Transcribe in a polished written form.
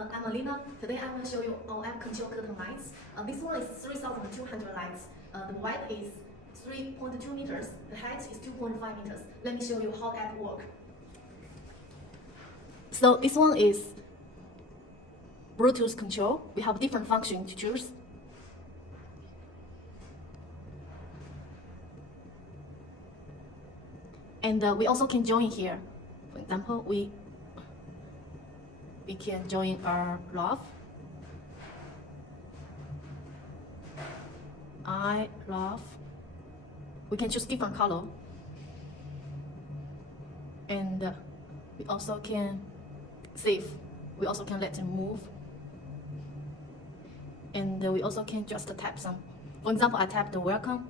I'm Alina. Today I'm going to show you our app control curtain lights. This one is 3,200 lights. The width is 3.2 meters. The height is 2.5 meters. Let me show you how that works. So this one is Bluetooth control. We have different functions to choose. And we also can join here. For example, we can join our love. I love. We can choose different color. And we also can save. We also can let them move. And we also can just tap some. For example, I tap the welcome.